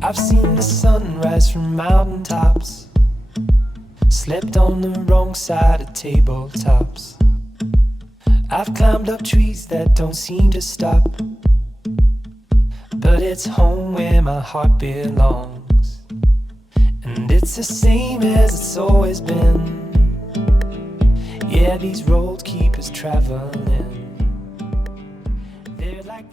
I've seen the sun rise from mountaintops, slept on the wrong side of tabletops. I've climbed up trees that don't seem to stop, but it's home where my heart belongs, and it's the same as it's always been. Yeah, these roads keep us traveling. They're like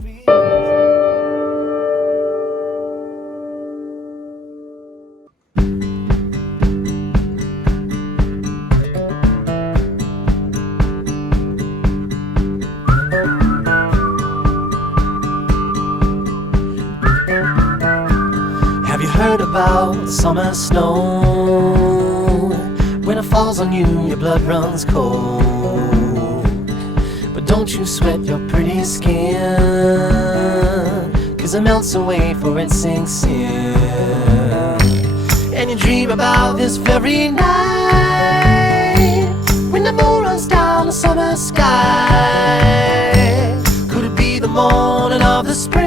Have you heard about summer snow? When it falls on you, your blood runs cold. But don't you sweat your pretty skin, 'cause it melts away for it sinks in. And you dream about this very night, when the moon runs down the summer sky. Could it be the morning of the spring?